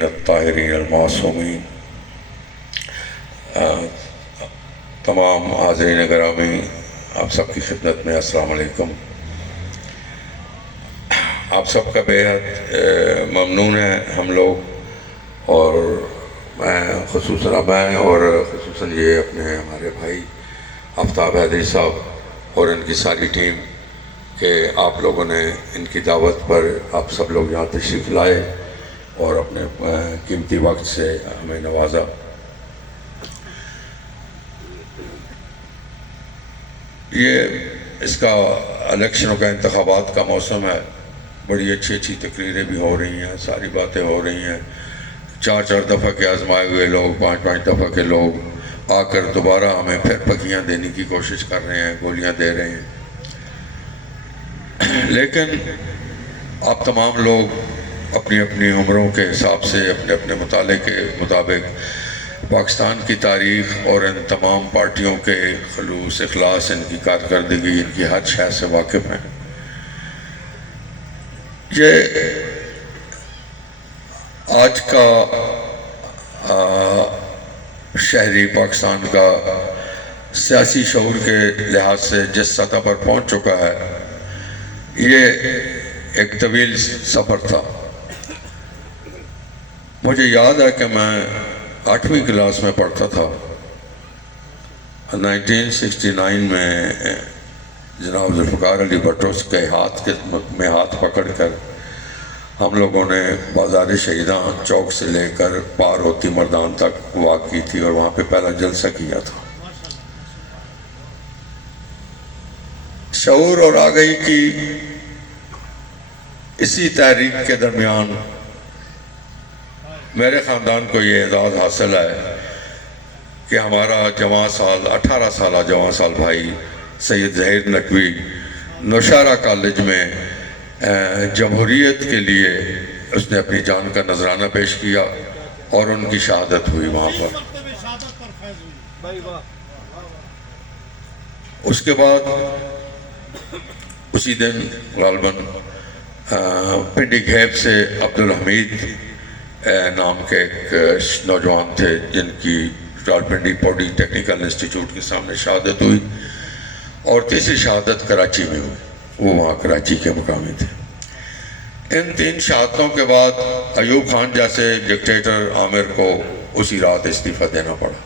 الطاہرین المعصومین، تمام حاضرین گرامی، آپ سب کی خدمت میں السلام علیکم۔ آپ سب کا بیحد ممنون ہے ہم لوگ، اور میں اور خصوصاً یہ اپنے ہمارے بھائی آفتاب حیدری صاحب اور ان کی ساری ٹیم کہ آپ لوگوں نے ان کی دعوت پر آپ سب لوگ یہاں تشریف لائے اور اپنے قیمتی وقت سے ہمیں نوازا۔ یہ اس کا الیکشنوں کا انتخابات کا موسم ہے، بڑی اچھی اچھی تقریریں بھی ہو رہی ہیں، ساری باتیں ہو رہی ہیں۔ 4 دفعہ کے آزمائے ہوئے لوگ، 5 دفعہ کے لوگ آ کر دوبارہ ہمیں پھر پکیاں دینے کی کوشش کر رہے ہیں، گولیاں دے رہے ہیں۔ لیکن آپ تمام لوگ اپنی اپنی عمروں کے حساب سے، اپنے اپنے مطالعے کے مطابق پاکستان کی تاریخ اور ان تمام پارٹیوں کے خلوص اخلاص، ان کی کارکردگی، ان کی ہر شے سے واقف ہیں۔ یہ آج کا شہری پاکستان کا سیاسی شعور کے لحاظ سے جس سطح پر پہنچ چکا ہے، یہ ایک طویل سفر تھا۔ مجھے یاد ہے کہ میں 8ویں کلاس میں پڑھتا تھا۔ 1969 میں جناب ذوالفقار علی بھٹو کے ہاتھ پکڑ کر ہم لوگوں نے بازار شہیداں چوک سے لے کر پار ہوتی مردان تک واک کی تھی، اور وہاں پہ پہلا جلسہ کیا تھا۔ شعور اور آگہی کی اسی تحریک کے درمیان میرے خاندان کو یہ اعزاز حاصل ہے کہ ہمارا 18 سالہ جواں سال بھائی سید ظہیر نقوی نوشہرہ کالج میں جمہوریت کے لیے اس نے اپنی جان کا نذرانہ پیش کیا، اور ان کی شہادت ہوئی وہاں پر۔ اس کے بعد اسی دن غالباً پنڈی گھیب سے عبدالحمید نام کے ایک نوجوان تھے جن کی راولپنڈی پولی ٹیکنیکل انسٹیٹیوٹ کے سامنے شہادت ہوئی، اور تیسری شہادت کراچی میں ہوئی، وہ وہاں کراچی کے مقامی تھے۔ ان 3 شہادتوں کے بعد ایوب خان جیسے ڈکٹیٹر عامر کو اسی رات استعفیٰ دینا پڑا۔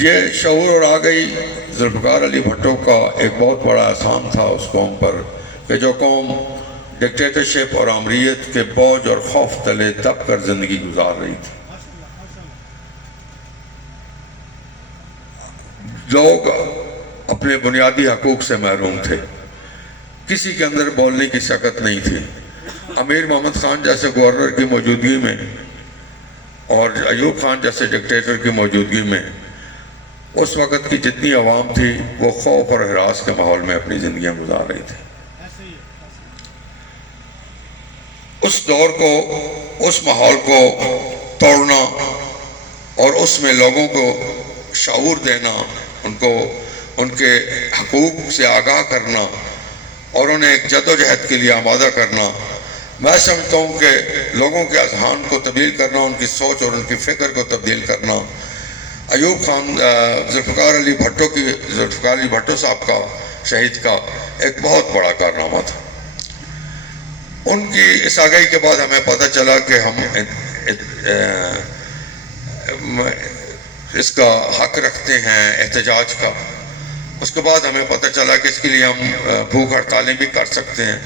یہ شعور اور آگئی ذوالفقار علی بھٹو کا ایک بہت بڑا احسان تھا اس قوم پر کہ جو قوم ڈکٹیٹرشپ اور آمریت کے بوجھ اور خوف تلے دب کر زندگی گزار رہی تھی۔ لوگ اپنے بنیادی حقوق سے محروم تھے، کسی کے اندر بولنے کی سکت نہیں تھی۔ امیر محمد خان جیسے گورنر کی موجودگی میں اور ایوب خان جیسے ڈکٹیٹر کی موجودگی میں اس وقت کی جتنی عوام تھی وہ خوف اور ہراس کے ماحول میں اپنی زندگیاں گزار رہی تھی۔ اس دور کو، اس ماحول کو توڑنا اور اس میں لوگوں کو شعور دینا، ان کے حقوق سے آگاہ کرنا اور انہیں ایک جدوجہد کے لیے آمادہ کرنا، میں سمجھتا ہوں کہ لوگوں کے اذہان کو تبدیل کرنا، ان کی سوچ اور ان کی فکر کو تبدیل کرنا، ایوب خان ذوالفقار علی بھٹو صاحب کا شہید کا ایک بہت بڑا کارنامہ تھا۔ ان کی اس آگاہی کے بعد ہمیں پتہ چلا کہ ہم اس کا حق رکھتے ہیں احتجاج کا۔ اس کے بعد ہمیں پتہ چلا کہ اس کے لیے ہم بھوک ہڑتالیں بھی کر سکتے ہیں۔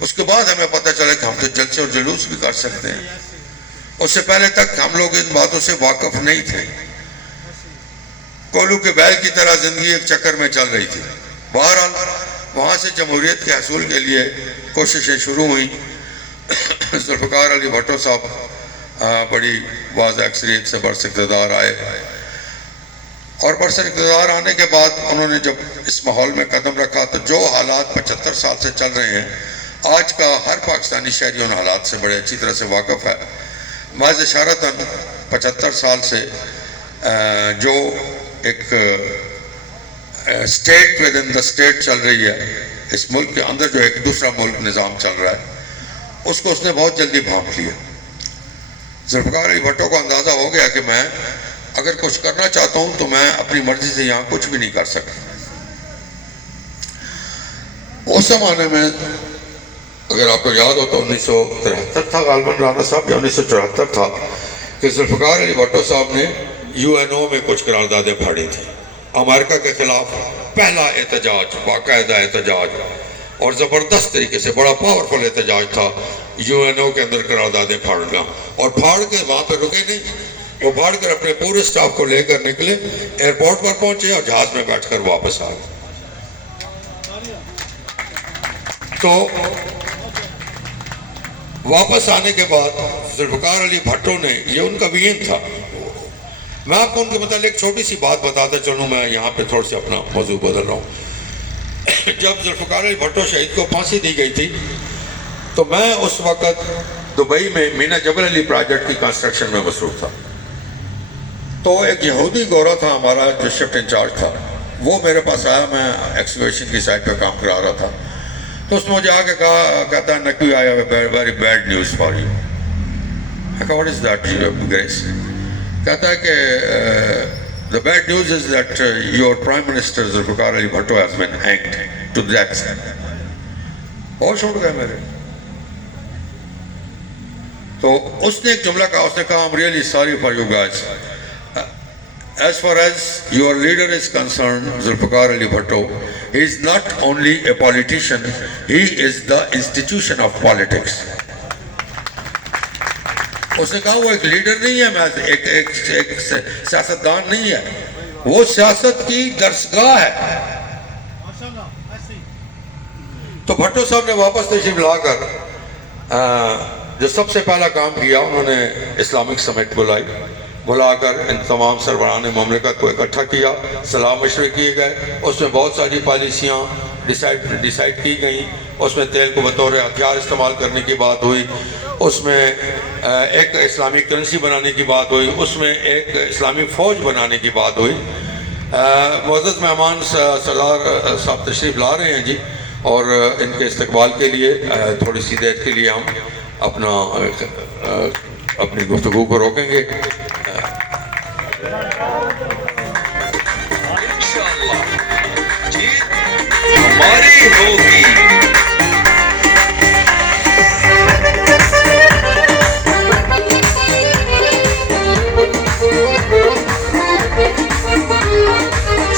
اس کے بعد ہمیں پتہ چلا کہ ہم تو جلسے اور جلوس بھی کر سکتے ہیں۔ اس سے پہلے تک ہم لوگ ان باتوں سے واقف نہیں تھے۔ کولو کے بیل کی طرح زندگی ایک چکر میں چل رہی تھی۔ بہرحال وہاں سے جمہوریت کے حصول کے لیے کوششیں شروع ہوئیں۔ ذوالفقار علی بھٹو صاحب بڑی واضح اکثریت سے برسر اقتدار آئے، اور برسر اقتدار آنے کے بعد انہوں نے جب اس ماحول میں قدم رکھا تو جو حالات 75 سال سے چل رہے ہیں، آج کا ہر پاکستانی شہری ان حالات سے بڑے اچھی طرح سے واقف ہے۔ محض اشارتاً 75 سال سے جو ایک state with in the state چل رہی ہے، اس ملک کے اندر جو ایک دوسرا ملک نظام چل رہا ہے اس کو اس نے بہت جلدی بھانپ لیا. ذوالفقار علی بھٹو کو اندازہ ہو گیا کہ میں اگر کچھ کرنا چاہتا ہوں تو میں اپنی مرضی سے یہاں کچھ بھی نہیں کر سکتا. اس زمانے میں اگر آپ کو یاد ہو تو 1973 تھا غالباً رانا صاحب، یا 1974 تھا کہ ذوالفقار علی بھٹو صاحب نے UN میں کچھ قراردادیں پھاڑی تھیں. امریکہ کے خلاف پہلا احتجاج، باقاعدہ احتجاج اور زبردست طریقے سے بڑا پاورفل احتجاج تھا UN کے اندر قراردادیں پھاڑنا. اور پھاڑ کے وہاں پہ رکے نہیں، وہ پھاڑ کر اپنے پورے سٹاف کو لے کر نکلے، ایئرپورٹ پر پہنچے اور جہاز میں بیٹھ کر واپس آ گئے. تو واپس آنے کے بعد ذوالفقار علی بھٹو نے، یہ ان کا وین تھا. میں آپ کو ان کے متعلق ایک چھوٹی سی بات بتاتا چلوں، میں یہاں پہ تھوڑا سی اپنا موضوع بدل رہا ہوں. جب ذوالفقار علی بھٹو شہید کو پھانسی دی گئی تھی تو میں اس وقت دبئی میں مینا جبل علی پروجیکٹ کی کنسٹرکشن میں مصروف تھا. تو ایک یہودی گورا تھا ہمارا جو شفٹ انچارج تھا، وہ میرے پاس آیا، میں ایکسکیویشن کی سائٹ پہ کام کرا رہا تھا. تو اس نے مجھے آ کے کہتا ہے Naqvi I have a very bad news for you. میں کہا واٹ از دیٹ گریس؟ کہتا ہے کہ the bad news is that your Prime Minister Zulfikar Ali Bhutto has been hanged to death. بہت چھوٹ گئے میرے. تو اس نے ایک جملہ کہا، اس نے کہا I'm really sorry for you guys. As far as your leader is concerned, Zulfikar Ali Bhutto, he is not only a politician, he is the institution of politics. اس نے کہا وہ ایک لیڈر نہیں ہے، ایک سیاستدان نہیں ہے، وہ سیاست کی درسگاہ ہے. تو بھٹو صاحب نے واپس تشریف لا کر جو سب سے پہلا کام کیا، انہوں نے اسلامک سمٹ بلا کر ان تمام سربراہان مملکت کو اکٹھا کیا، صلاح مشورے کیے گئے. اس میں بہت ساری پالیسیاں ڈیسائیڈ کی گئیں. اس میں تیل کو بطور ہتھیار استعمال کرنے کی بات ہوئی، اس میں ایک اسلامی کرنسی بنانے کی بات ہوئی، اس میں ایک اسلامی فوج بنانے کی بات ہوئی. معزز مہمان سالار صاحب تشریف لا رہے ہیں جی، اور ان کے استقبال کے لیے تھوڑی سی دیر کے لیے ہم اپنی گفتگو کو روکیں گے. انشاءاللہ جیت ہماری ہوگی.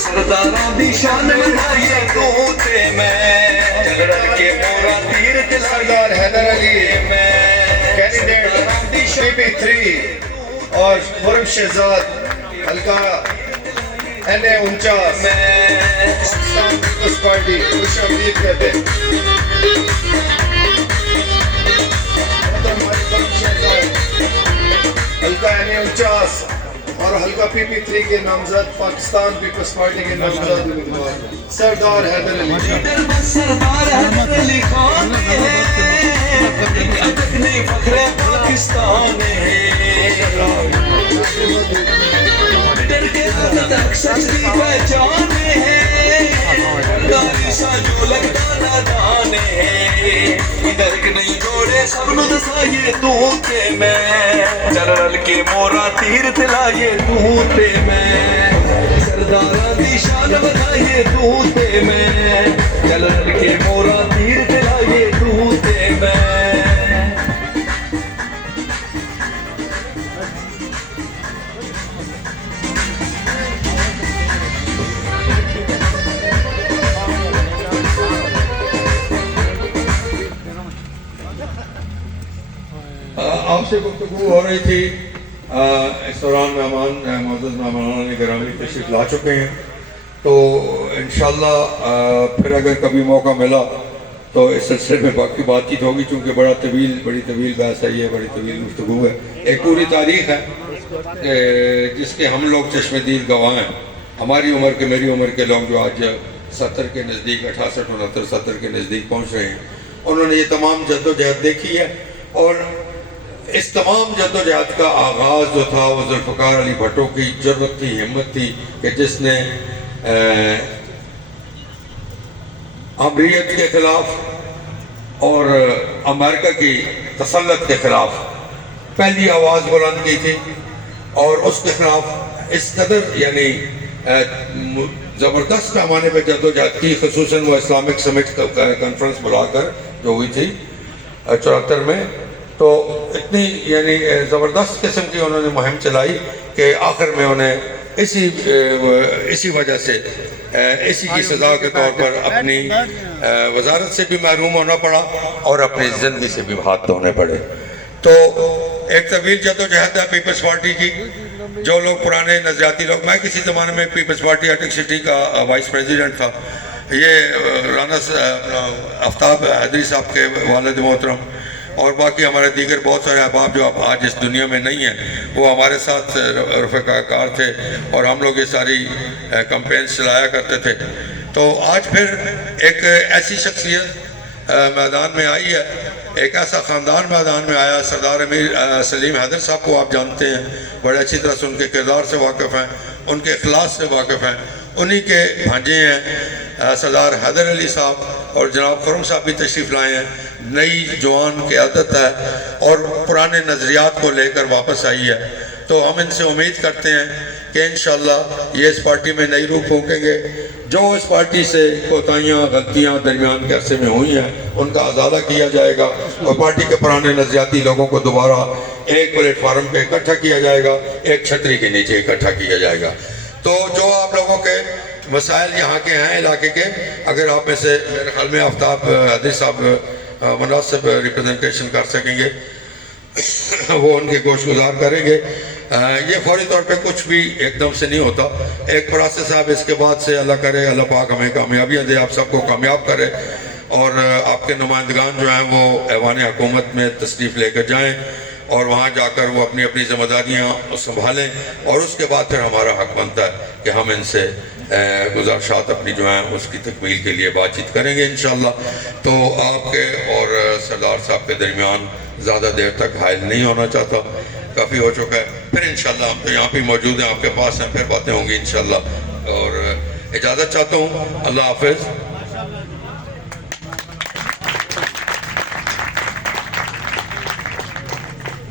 سرداراں دی شان بنائیے تو تے میں، جنرل کے مورا تیر دلا. سردار حیدر علی کینڈیڈیٹ PP3 اور خرم شہزاد حلقہ NA49 پاکستان پیپلز پارٹی خوش آمدید کہتے ہیں. حلقہ NA49 اور حلقہ PP3 کے نامزد پاکستان پیپلز پارٹی کے نامزد سردار حیدر علی. سردار حیدر علی خان اپنے فخر پاکستان ڈر کے حالت اکثر کی پہچان ہے، گاڑی سا جو لگتا نادان ہے، ادھر کے نہیں جوڑے سب نو دسائیے تو تے میں، جنرل کے مورا تیر دلائیے تو تے میں، سرداراں دی شان بنائیے تو تے میں، جنرل کے مورا تیر دلائیے تو تے میں. آپ سے گفتگو ہو رہی تھی، اس دوران معزز مہمان گرامی تشریف لا چکے ہیں. تو انشاءاللہ پھر اگر کبھی موقع ملا تو اس سلسلے میں باقی بات چیت ہوگی، چونکہ بڑی طویل بحث ہے، یہ بڑی طویل گفتگو ہے. ایک پوری تاریخ ہے جس کے ہم لوگ چشم دید گواہ ہیں. ہماری عمر کے، میری عمر کے لوگ جو آج 70 کے نزدیک، 68 69 70 کے نزدیک پہنچ رہے ہیں، انہوں نے یہ تمام جد و جہد دیکھی ہے. اور اس تمام جد و جہد کا آغاز جو تھا وہ ذوالفقار علی بھٹو کی جرأت تھی، ہمت تھی، کہ جس نے امریت کے خلاف اور امریکہ کی تسلط کے خلاف پہلی آواز بلند کی تھی، اور اس کے خلاف اس قدر یعنی زبردست پیمانے پہ جدوجہد کی، خصوصاً وہ اسلامک سمٹ کانفرنس بلا کر جو ہوئی تھی 74 میں، تو اتنی یعنی زبردست قسم کی انہوں نے مہم چلائی کہ آخر میں انہیں اسی وجہ سے اسی کی سزا کے طور پر اپنی وزارت سے بھی محروم ہونا پڑا اور اپنی زندگی سے بھی ہاتھ دھونے پڑے۔ تو ایک طویل جدوجہد ہے پیپلز پارٹی کی۔ جو لوگ پرانے نظریاتی لوگ، میں کسی زمانے میں پیپلز پارٹی اٹک سٹی کا وائس پریزیڈنٹ تھا، یہ رانا آفتاب حیدری صاحب کے والد محترم اور باقی ہمارے دیگر بہت سارے احباب جو اب آج اس دنیا میں نہیں ہیں، وہ ہمارے ساتھ رفقا کار تھے اور ہم لوگ یہ ساری کمپینز چلایا کرتے تھے۔ تو آج پھر ایک ایسی شخصیت میدان میں آئی ہے، ایک ایسا خاندان میدان میں آیا۔ سردار امیر سلیم حیدر صاحب کو آپ جانتے ہیں، بڑے اچھی طرح سے ان کے کردار سے واقف ہیں، ان کے اخلاص سے واقف ہیں۔ انہی کے بھانجے ہیں سردار حیدر علی صاحب، اور جناب خرم صاحب بھی تشریف لائے ہیں۔ نئی جوان قیادت ہے اور پرانے نظریات کو لے کر واپس آئی ہے، تو ہم ان سے امید کرتے ہیں کہ انشاءاللہ یہ اس پارٹی میں نئی روح پھونکیں گے۔ جو اس پارٹی سے کوتاہیاں غلطیاں درمیان کے عرصے میں ہوئی ہیں ان کا ازالہ کیا جائے گا، اور پارٹی کے پرانے نظریاتی لوگوں کو دوبارہ ایک پلیٹ فارم پہ اکٹھا کیا جائے گا، ایک چھتری کے نیچے اکٹھا کیا جائے گا۔ تو جو آپ لوگوں کے مسائل یہاں کے ہیں علاقے کے، اگر آپ میں سے میرے خیال میں آفتاب حیدری صاحب مناسب ریپرزنٹیشن کر سکیں گے، وہ ان کے گوش گزار کریں گے۔ یہ فوری طور پہ کچھ بھی ایک دم سے نہیں ہوتا، ایک پروسیس ہے۔ اس کے بعد سے اللہ کرے اللہ پاک ہمیں کامیابیاں دے، آپ سب کو کامیاب کرے، اور آپ کے نمائندگان جو ہیں وہ ایوان حکومت میں تشریف لے کر جائیں اور وہاں جا کر وہ اپنی اپنی ذمہ داریاں سنبھالیں، اور اس کے بعد پھر ہمارا حق بنتا ہے کہ ہم ان سے گزارشات اپنی جو ہیں اس کی تکمیل کے لیے بات چیت کریں گے انشاءاللہ۔ تو آپ کے اور سردار صاحب کے درمیان زیادہ دیر تک حائل نہیں ہونا چاہتا، کافی ہو چکا ہے۔ پھر انشاءاللہ ہم تو یہاں پہ موجود ہیں، آپ کے پاس ہیں، پھر باتیں ہوں گی انشاءاللہ، اور اجازت چاہتا ہوں۔ اللہ حافظ۔